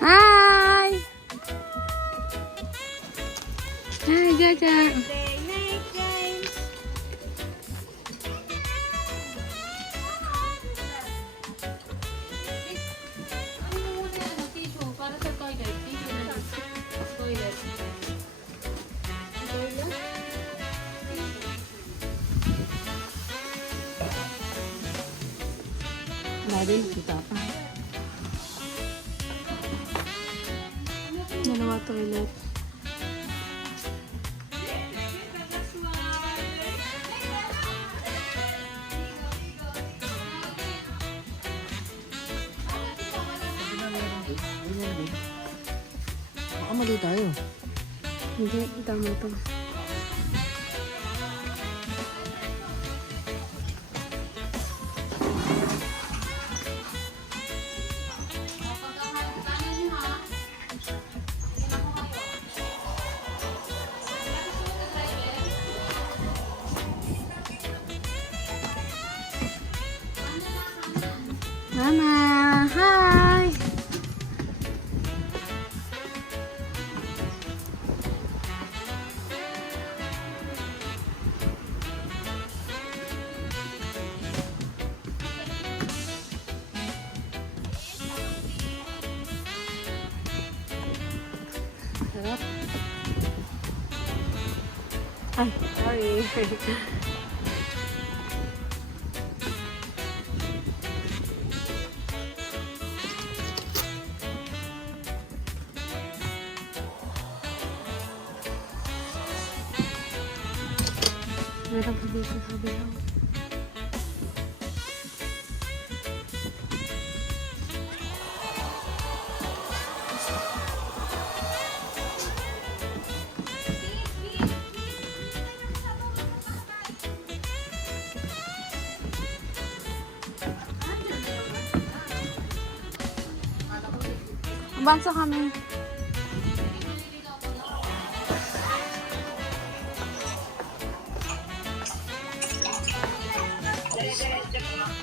Hi! Hi, Jaja. Wala din, kita pa. Dalawa toilet. Baka mali tayo. Hindi, tama to. Mama, hi! Sarap. Ay, sorry. Meron pa dito sa bilang. Bansa kami.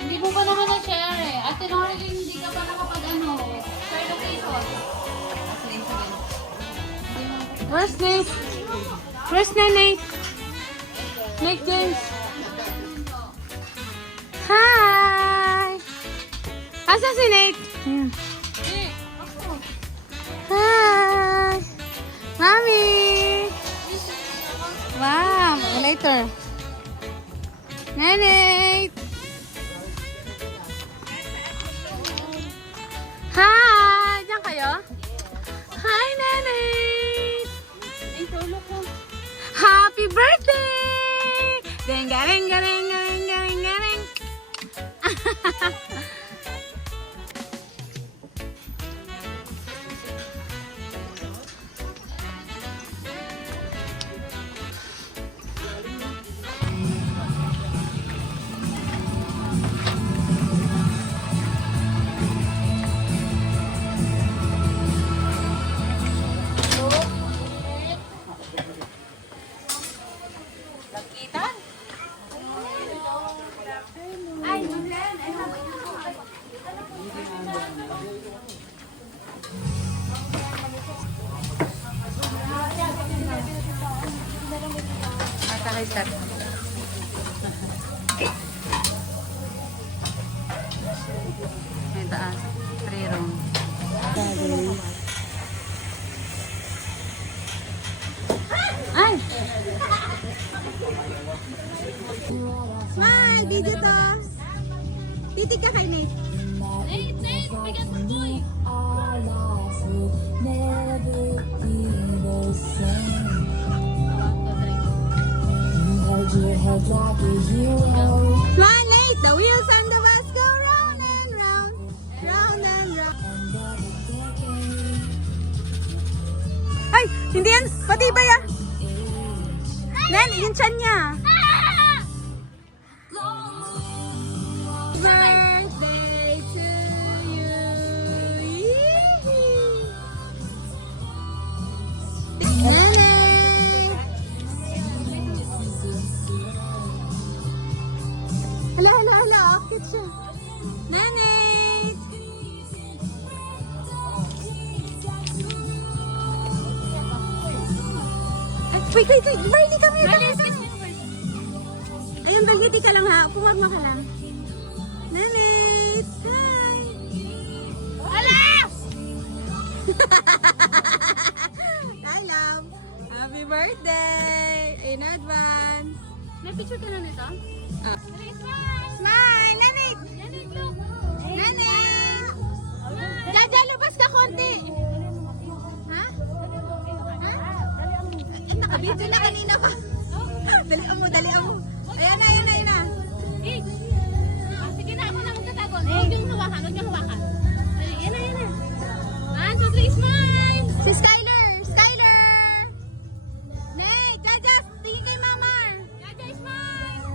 Hindi mo pa naman na-share eh. At tinawag hindi ka pa nakapag-ano. Share location. Sige, sige. Where's Nate? Where's Nate? Nate James. Hi! Asa si Nate? Ayan. Hi! Mommy! Wow! Later. Nate! Hi! Diyan kayo? Hi, Nene! Happy birthday! Denga, denga, denga, denga, denga, denga. Sir. May taas. 3 room. Ay! Hi, video to. Titig ka kay Nate. Nate, Nate, bigat mo boy. Come on, Nate. The wheels on the bus go round and round. Round and round. Ay! Hindi yan! Pati ba yan? Nen, yung tiyan niya. Birthday to you. Nene. Hala, hala, hala. Cute siya. Nene. Wait. Barley, come here. Ayun, Barley, di ka lang ha. Puwarma ka lang. Nanit! Hi! Ala! Hi, love! Happy birthday! In advance! May picture ka na nito? Ah. Smile! Nanit! Nanit, look! Nanit! Jaja, lubas ka konti! Ha? Ha? Nakabidyo na kanina pa. Dalian mo. Ayan na. Eh! Sige na, ako na magtatagon. Huwag niyong hawakan. Ay, yan na. 1, 2, 3, smile! Si Skyler! Nay, Jaja, tingin kay mama. Jaja, smile!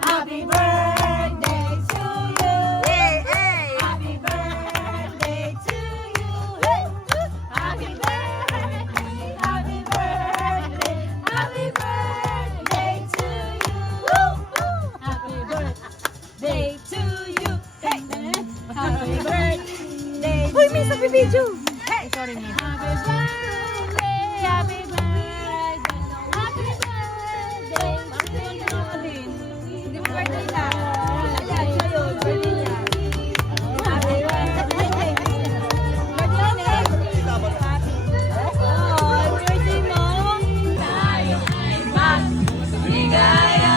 Happy birthday to you! Yay! Happy birthday to you! Happy birthday to you! Happy birthday to you! Happy birthday to you! Happy birthday! Uy, may sa video! Sorry, Miss. Happy birthday! Happy birthday! Happy birthday! Hindi mo birthday na. Ayan, siya yun. Birthday niya. Happy birthday! Oh, birthday mo! Tayo ay magligaya!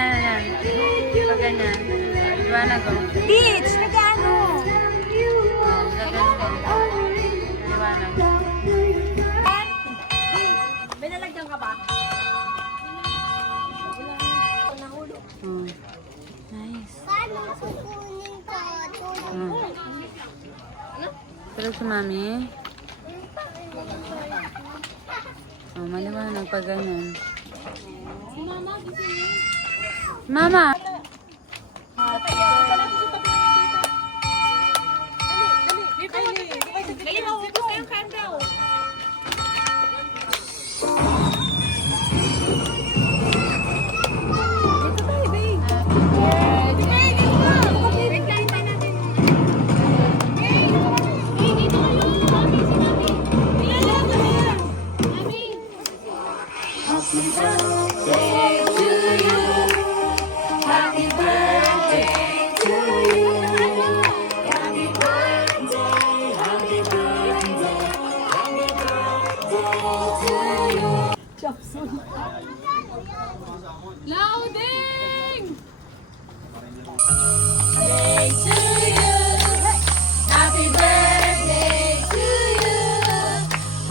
Ayan. Pag ganyan. Iwanan ko. Beach! Nag-ano? Iwanan. May nalagyan ka ba? Nice. Paano kukunin ko? Tulog si mami. Maliwanag pag ganyan. Mama! Loading! Day to you. Happy birthday to you.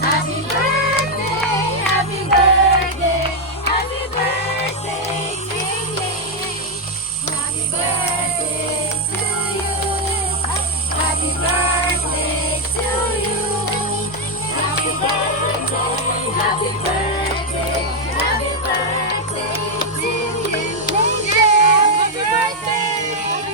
Happy birthday, happy birthday, happy birthday to you. Happy birthday to you. Happy birthday to you. Happy birthday, happy birthday, happy birthday to you. Happy birthday.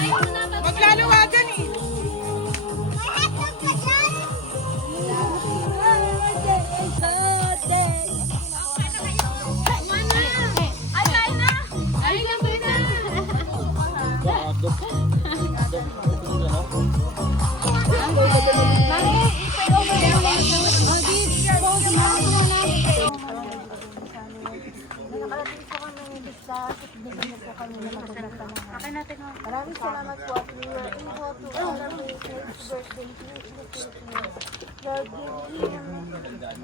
Maglalawagan eh. Maraming salamat po at we were able to celebrate his birthday here in the Philippines. God give him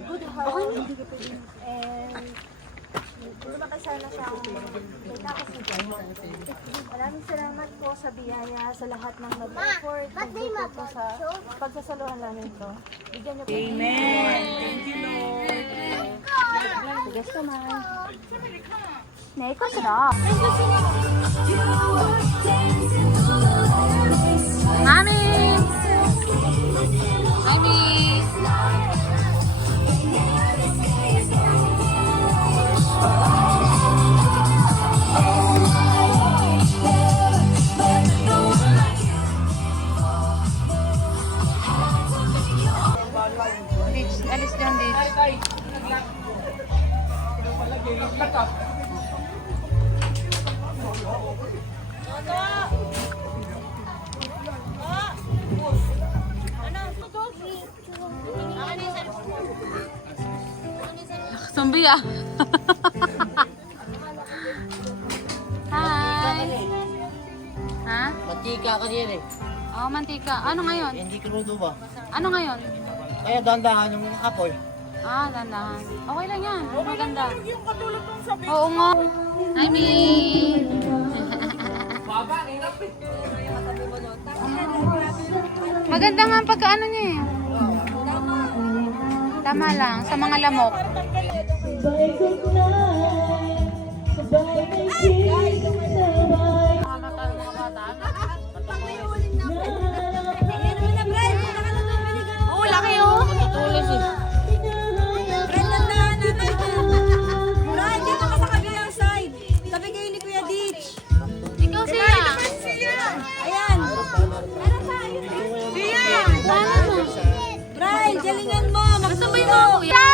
good health and lumaki sana siya may takas na dyan. Maraming salamat po sa biyaya sa lahat ng nag-effort, nagdito po sa pagsasaluhan namin to. Bigyan niyo po. Amen. Thank you, Lord. Bigas naman. Neko sarap. Mami! Mami! Ditch, alis dyan, Ditch. Zombie ah. Hi. Ha? Mantika ka din eh. Oh, mantika. Ano ngayon? Hindi krudo ba? Ano ngayon? Kaya dandahan yung mga apoy. Ah, dandahan. Okay lang yan. Maganda. Yung katulad ng sabi. Oo nga. Hi, Mi. Maganda nga ang pagkaano niya eh. Tama lang. Sa mga lamok. Oh, laki oh. Tulis eh. Ikaw siya. Ayan. Paano mo? Brian, galingan mo. Gusto mo yung mga kuya?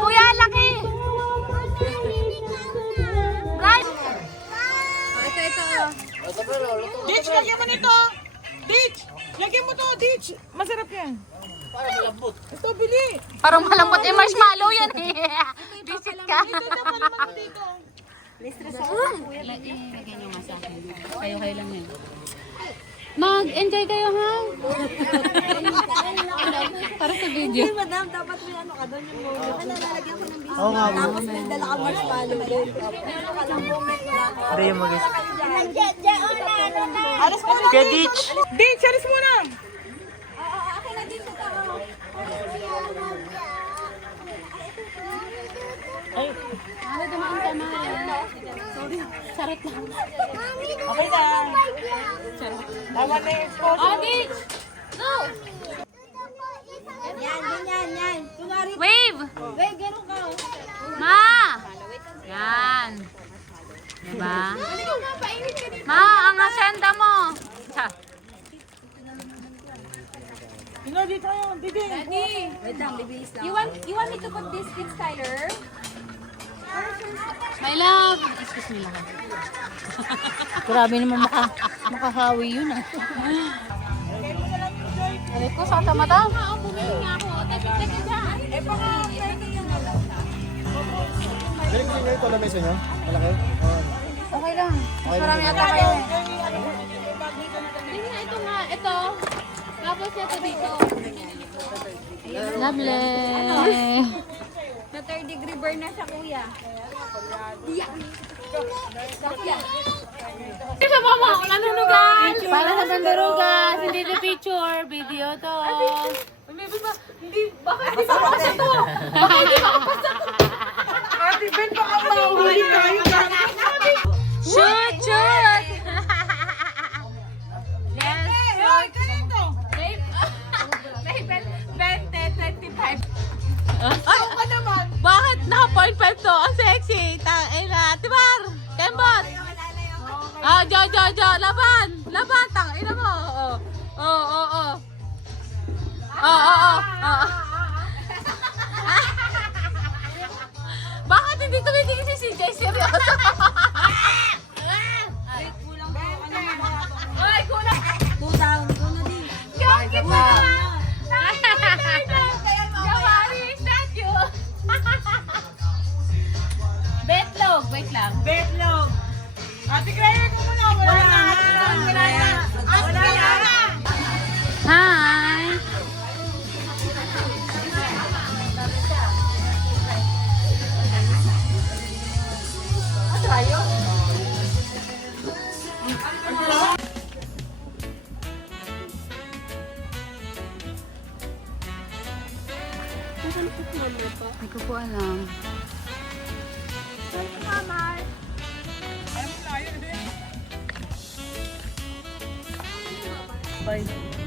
Kuya, laki. Right? Ditch, lagyan mo nito. Ditch, lagyan mo to, Ditch. Masarap yan. Para malambot. Ito, bili. Parang malambot yung marshmallow yan eh. Visit ka. Ito, naman mo dito. Ilagay nyo nga sa akin. Kayo lang yan. Mag-enjoy kayo ha? Para sa video. Madam, dapat may ano ka doon yung mojo. Nalalagyan ko ng biscuit. Oo nga. Tapos may dala kang marshmallow doon. Meron ka lang moment na. Hindi yung mag Alis mo na. Kaya ditch. Ditch, alis mo na. Akin na din sa tao. Ano dumaan ka na? Sorry. Charot lang. Okay na. Tama na yung spot. Audit! Go! Yan, ganyan, yan. Kunwari, Wave! wait, gano'n ka. Ma! Yan. Diba? Ma, ang asenda mo. Cha. Ino, dito yun. Didi. Wait lang, bibilis lang. You want me to put biscuits, Tyler? My love. Excuse me lang. Grabe naman makahawi yun ah. Alip ko, sakta mata. Galing ko ito na mesa nyo? Malaki? Okay lang. Mas marami ata kayo eh. Ito nga, ito. Tapos ito dito. Lovely. Na third degree burn na siya, kuya. Sa mama ako nanunugan. Para sa bandarugas. Hindi the picture. Video to. Ate Ben, baka mahuli tayo. Shoot! Shoot! Yes. Ay, kanito. Bente, 25. Ano ka naman? Bakit naka 0.5 to? Ang sexy! Ah, Jo. Laban. Laban. Tangina mo. Oo. Bakit hindi tumitingin si CJ? Seryoso? Ay, kulang. Go down. Go na din. Yogi pa! Jawari, thank you! Betlog, wait lang. Betlog. Ate Claire, ko muna. Wala na. Hi! Hindi ko po alam. Bye.